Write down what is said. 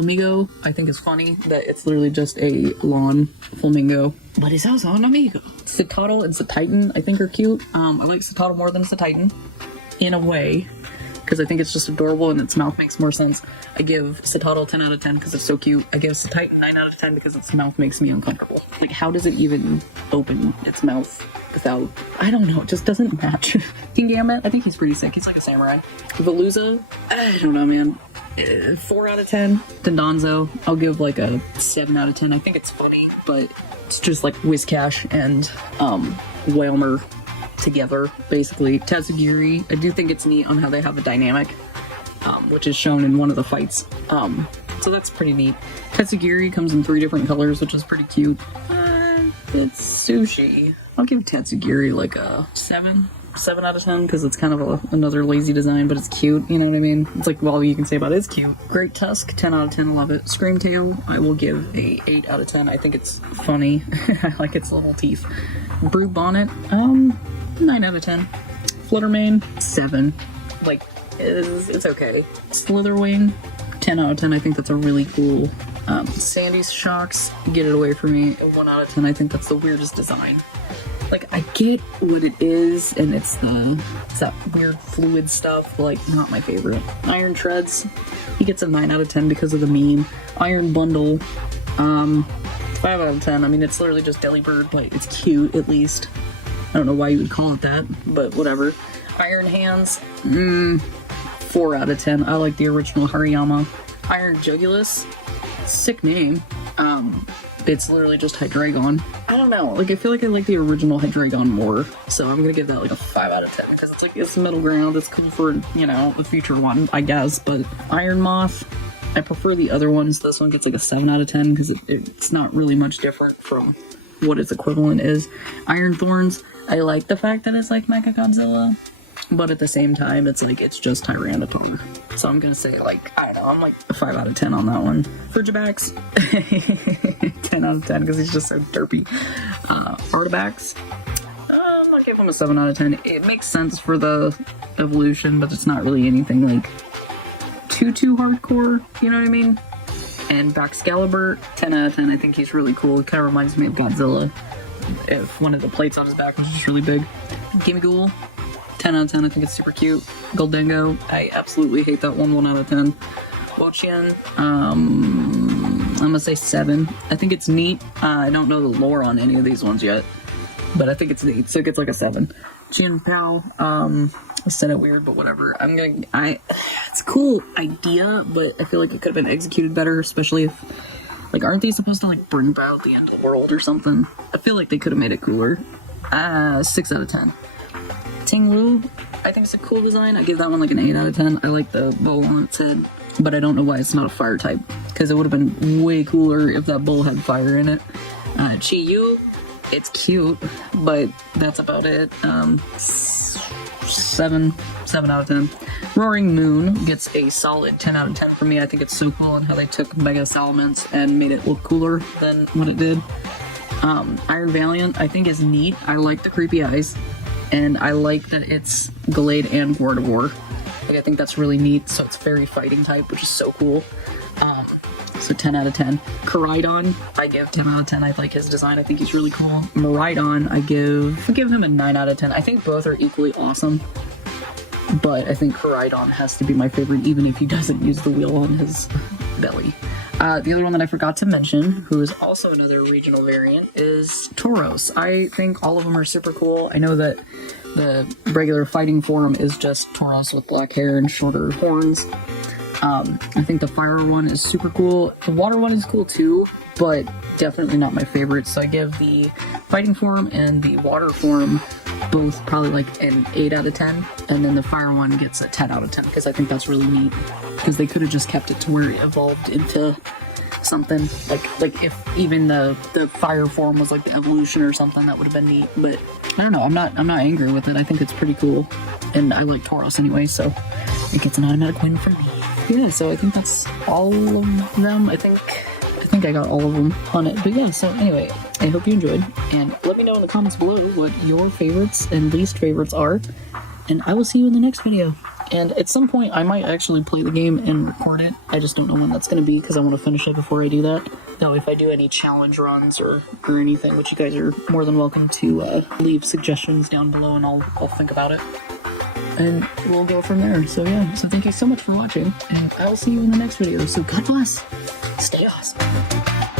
flamingo, I think is funny that it's literally just a lawn flamingo, but it's also an amigo. Citadel and Cetitan, I think, are cute. I like Citadel more than Cetitan, in a way, because I think it's just adorable and its mouth makes more sense. I give Citadel 10 out of 10 because it's so cute. I give Cetitan 9 out of 10 because its mouth makes me uncomfortable. Like, how does it even open its mouth without, I don't know, it just doesn't match. King Gambit, I think he's pretty sick. He's like a samurai. Veluza, I don't know, man. 4 out of 10. Dendonzo, I'll give like a 7 out of 10. I think it's funny, but it's just like Whiscash and Whalmer together, basically. Tatsugiri, I do think it's neat on how they have a dynamic, which is shown in one of the fights. So that's pretty neat. Tatsugiri comes in 3 different colors, which is pretty cute. It's sushi. I'll give Tatsugiri like a 7 out of 10 because it's kind of another lazy design, but it's cute, you know what I mean? It's like all you can say about it. It's cute. Great Tusk, 10 out of 10, love it. Screamtail, I will give a 8 out of 10. I think it's funny. I like its little teeth. Brood Bonnet, 9 out of 10. Fluttermane, 7. Like, it's okay. Slitherwing, 10 out of 10. I think that's a really cool. Sandy's Shocks, get it away from me. 1 out of 10. I think that's the weirdest design. Like, I get what it is, and it's that weird fluid stuff, but, like, not my favorite. Iron Treads, he gets a 9 out of 10 because of the meme. Iron Bundle, 5 out of 10. I mean, it's literally just Delibird, but it's cute, at least. I don't know why you would call it that, but whatever. Iron Hands, 4 out of 10. I like the original Hariyama. Iron Jugulus, sick name. It's literally just Hydreigon. I don't know, like, I feel like I like the original Hydreigon more, so I'm gonna give that like a 5 out of 10 because it's like, it's middle ground. It's cool for, you know, the future one, I guess. But Iron Moth, I prefer the other ones. This one gets like a 7 out of 10 because it's not really much different from what its equivalent is. Iron Thorns, I like the fact that it's like Mechagodzilla, but at the same time, it's like, it's just Tyranitar. So I'm gonna say, like, I don't know, I'm like a 5 out of 10 on that one. Frigibax, 10 out of 10 because he's just so derpy. Artibax, I'll give him a 7 out of 10. It makes sense for the evolution, but it's not really anything like too hardcore, you know what I mean? And Baxcalibur, 10 out of 10. I think he's really cool. It kind of reminds me of Godzilla, if one of the plates on his back was just really big. Gimmighoul, 10 out of 10. I think it's super cute. Goldengo, I absolutely hate that one. 1 out of 10. Wochian, I'm gonna say 7. I think it's neat. I don't know the lore on any of these ones yet, but I think it's neat, so it gets like a 7. Chien-Pao, I said it weird, but whatever. It's a cool idea, but I feel like it could have been executed better, especially if, like, aren't they supposed to, like, bring about the end of the world or something? I feel like they could have made it cooler. 6 out of 10. Tinglu, I think it's a cool design. I give that one like an 8 out of 10. I like the bow on its head, but I don't know why it's not a fire type, because it would have been way cooler if that bull had fire in it. Chi-Yu, it's cute, but that's about it. 7 out of 10. Roaring Moon gets a solid 10 out of 10 for me. I think it's so cool on how they took Mega Salamence and made it look cooler than what it did. Iron Valiant, I think, is neat. I like the creepy eyes, and I like that it's Gallade and Gardevoir. Like, I think that's really neat. So it's very fighting type, which is so cool. So 10 out of 10. Koraidon, I give 10 out of 10. I like his design. I think he's really cool. Miraidon, I give him a 9 out of 10. I think both are equally awesome, but I think Koraidon has to be my favorite, even if he doesn't use the wheel on his belly. The other one that I forgot to mention, who is also another regional variant, is Tauros. I think all of them are super cool. I know that the regular fighting form is just Tauros with black hair and shorter horns. I think the fire one is super cool. The water one is cool too, but definitely not my favorite. So I give the fighting form and the water form both probably like an 8 out of 10, and then the fire one gets a 10 out of 10 because I think that's really neat, because they could have just kept it to where it evolved into something like if even the fire form was like the evolution or something, that would have been neat. But I don't know, I'm not angry with it. I think it's pretty cool, and I like Tauros anyway, so it gets an automatic win from me. Yeah, so I think that's all of them. I think I got all of them on it. But yeah, so anyway, I hope you enjoyed, and let me know in the comments below what your favorites and least favorites are, and I will see you in the next video. And at some point, I might actually play the game and record it. I just don't know when that's going to be because I want to finish it before I do that. Now, if I do any challenge runs or anything, which you guys are more than welcome to leave suggestions down below, and I'll think about it. And we'll go from there. So yeah, so thank you so much for watching, and I'll see you in the next video. So God bless. Stay awesome.